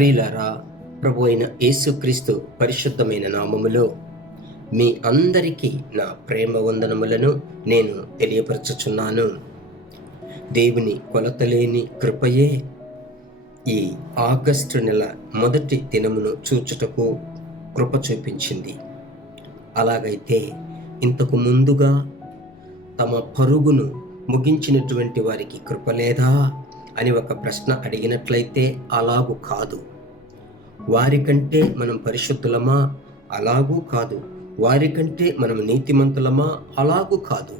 ప్రియులారా, ప్రభు అయిన యేసుక్రీస్తు పరిశుద్ధమైన నామములో మీ అందరికీ నా ప్రేమ వందనములను నేను తెలియపరచుచున్నాను. దేవుని కొలతలేని కృపయే ఈ ఆగస్టు నెల మొదటి దినమును చూచుటకు కృప చూపించింది. అలాగైతే ఇంతకు ముందుగా తమ పరుగును ముగించినటువంటి వారికి కృప లేదా అని ఒక ప్రశ్న అడిగినట్లయితే అలాగూ కాదు. వారికంటే మనం పరిశుద్ధులమా? అలాగూ కాదు. వారికంటే మనం నీతిమంతులమా? అలాగూ కాదు.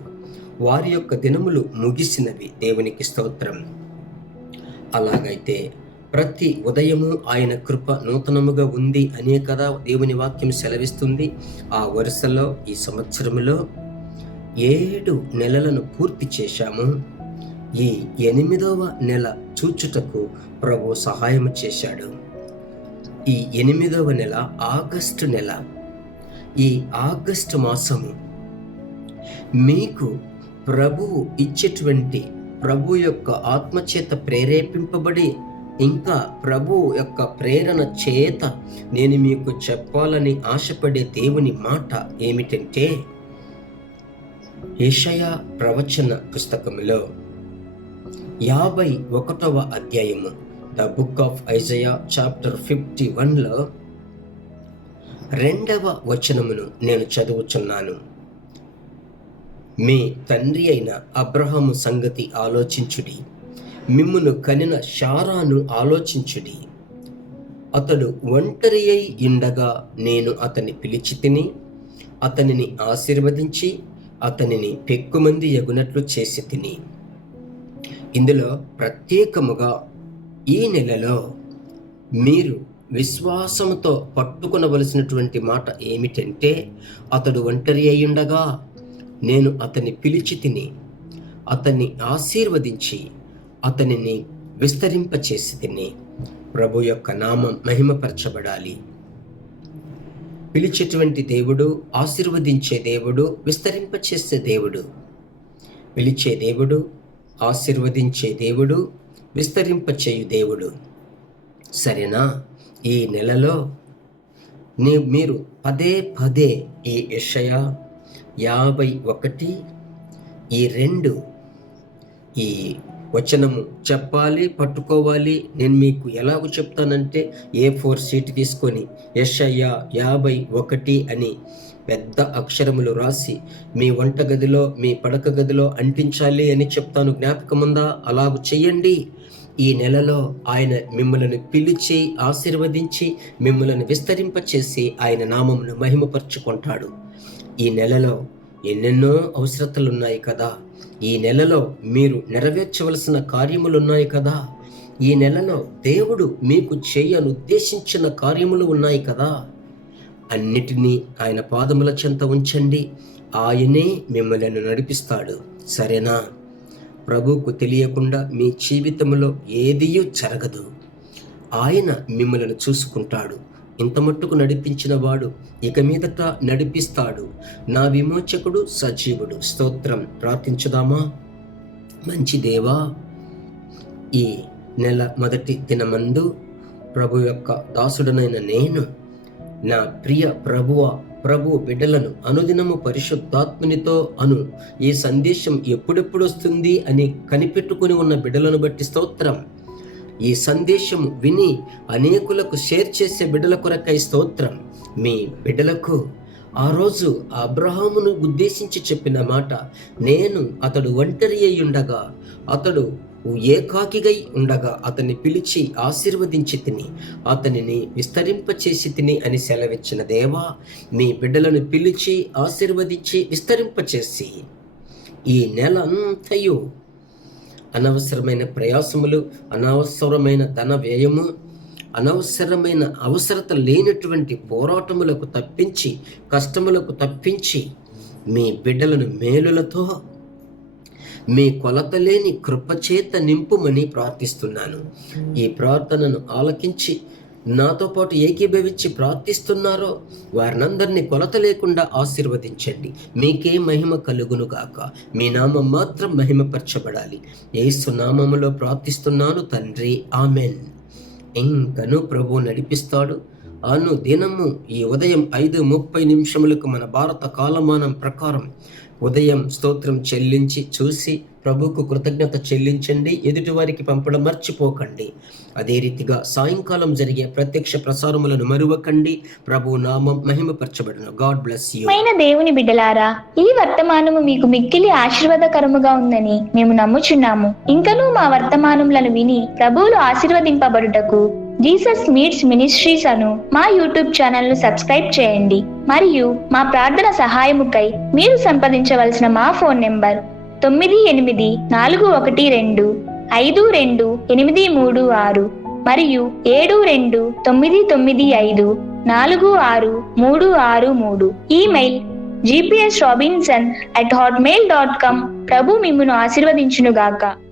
వారి యొక్క దినములు ముగిసినవి. దేవునికి స్తోత్రం. అలాగైతే ప్రతి ఉదయము ఆయన కృప నూతనముగా ఉంది అనే కదా దేవుని వాక్యం సెలవిస్తుంది. ఆ వరుసలో ఈ సంవత్సరములో 7 నెలలను పూర్తి చేశాము. ఈ 8వ నెల చూచుటకు ప్రభు సహాయం చేశాడు. ఈ 8వ నెల ఆగస్టు నెల. ఈ ఆగస్టు మాసము మీకు ప్రభువు ఇచ్చేటువంటి ప్రభు యొక్క ఆత్మచేత ప్రేరేపింపబడి ఇంకా ప్రభు యొక్క ప్రేరణ చేత నేను మీకు చెప్పాలని ఆశపడే దేవుని మాట ఏమిటంటే, యెషయా ప్రవచన పుస్తకములో 51వ అధ్యాయము, the book of Isaiah chapter 51లో 2వ వచనమును నేను చదువుచున్నాను. మీ తండ్రి అయిన అబ్రహాము సంగతి ఆలోచించుడి, మిమ్మును కనిన శారాను ఆలోచించుడి. అతడు ఒంటరి అయి ఉండగా నేను అతన్ని పిలిచి తిని అతనిని ఆశీర్వదించి అతనిని పెక్కుమంది ఎగునట్లు చేసి తిని. ఇందులో ప్రత్యేకముగా ఈ నెలలో మీరు విశ్వాసముతో పట్టుకొనవలసినటువంటి మాట ఏమిటంటే, అతడు ఒంటరి అయ్యుండగా నేను అతన్ని పిలిచి తిని అతన్ని ఆశీర్వదించి అతనిని విస్తరింపచేసి తిని. ప్రభు యొక్క నామం మహిమపరచబడాలి. పిలిచేటువంటి దేవుడు, ఆశీర్వదించే దేవుడు, విస్తరింపచేసే దేవుడు. పిలిచే దేవుడు, ఆశీర్వదించే దేవుడు, విస్తరింపచేయు దేవుడు. సరేనా? ఈ నెలలో మీరు పదే ఈ యెషయా 51 ఈ 2 ఈ వచనము చెప్పాలి, పట్టుకోవాలి. నేను మీకు ఎలాగో చెప్తానంటే A4 షీట్ తీసుకొని యెషయా 51 అని పెద్ద అక్షరములు రాసి మీ వంటగదిలో, మీ పడక గదిలో అంటించాలి అని చెప్తాను. జ్ఞాపకముందా? అలాగూ చెయ్యండి. ఈ నెలలో ఆయన మిమ్మల్ని పిలిచి ఆశీర్వదించి మిమ్మల్ని విస్తరింపచేసి ఆయన నామమును మహిమపరుచుకుంటాడు. ఈ నెలలో ఎన్నెన్నో అవసరతలున్నాయి కదా. ఈ నెలలో మీరు నెరవేర్చవలసిన కార్యములున్నాయి కదా. ఈ నెలలో దేవుడు మీకు ఉద్దేశించిన కార్యములు ఉన్నాయి కదా. అన్నిటినీ ఆయన పాదముల చెంత ఉంచండి. ఆయనే మిమ్మల్ని నడిపిస్తాడు. సరేనా? ప్రభువుకు తెలియకుండా మీ జీవితంలో ఏదియూ జరగదు. ఆయన మిమ్మల్ని చూసుకుంటాడు. ఇంత మట్టుకు నడిపించిన వాడు ఇక మీదట నడిపిస్తాడు. నా విమోచకుడు సజీవుడు. స్తోత్రం. ప్రార్థించుదామా? మంచి దేవా, ఈ నెల మొదటి దినమందు ప్రభు యొక్క దాసుడనైన నేను నా ప్రియ ప్రభు బిడ్డలను అనుదినము పరిశుద్ధాత్మునితో ఈ సందేశం ఎప్పుడెప్పుడు వస్తుంది అని కనిపెట్టుకుని ఉన్న బిడ్డలను బట్టి స్తోత్రం. ఈ సందేశం విని అనేకులకు షేర్ చేసే బిడ్డల కొరకై స్తోత్రం. మీ బిడ్డలకు ఆ రోజు అబ్రహామును ఉద్దేశించి చెప్పిన మాట, అతడు ఒంటరి అయి ఉండగా, అతడు ఏకాకిగై ఉండగా అతన్ని పిలిచి ఆశీర్వదించి తిని అతనిని విస్తరింపచేసి తిని అని సెలవిచ్చిన దేవా, మీ బిడ్డలను పిలిచి ఆశీర్వదించి విస్తరింపచేసి ఈ నెల అంతయు అనవసరమైన ప్రయాసములు, అనవసరమైన ధన వ్యయము, అనవసరమైన అవసరత లేనటువంటి పోరాటములకు తప్పించి, కష్టములకు తప్పించి మీ బిడ్డలను మేలులతో, మీ కొలతలేని కృపచేత నింపుమని ప్రార్థిస్తున్నాను. ఈ ప్రార్థనను ఆలకించి నాతో పాటు ఏకీభవించి ప్రార్థిస్తున్నారో వారినందరినీ కొలత లేకుండా ఆశీర్వదించండి. మీకే మహిమ కలుగును గాక. మీ నామం మాత్రం మహిమపరచబడాలి. యేసు నామములో ప్రార్థిస్తున్నాను తండ్రి. ఆమెన్. ఇంకను ప్రభు నడిపిస్తాడు. దినము ఈ ఉదయం 5:30 మన భారత కాలమానం ప్రకారం ఉదయం స్తోత్రం చెల్లించి చూసి ప్రభుకు కృతజ్ఞత చెల్లించండి. ఎదుటి వారికి పంపడం మర్చిపోకండి. అదే రీతిగా సాయంకాలం జరిగే ప్రత్యక్ష ప్రసారములను మరువకండి. ప్రభు నామం మహిమపరచబడును. God bless you. దేవుని బిడ్డలారా, ఈ వర్తమానము మీకు మిక్కిలి ఆశీర్వాదకరముగా ఉందని మేము నమ్ముచున్నాము. ఇంకనూ మా వర్తమానములను విని ప్రభువులు ఆశీర్వదింపబడుటకు జీసస్ మీట్స్ మినిస్ట్రీస్ అను మా యూట్యూబ్ ఛానల్ ను సబ్స్క్రైబ్ చేయండి. మరియు మా ప్రార్థన సహాయముకై మీరు సంప్రదించవలసిన మా ఫోన్ నెంబర్ 984252836 మరియు 7299546363. Email gpsrobinson@hotmail.com. ప్రభు మిమ్మును ఆశీర్వదించునుగాక.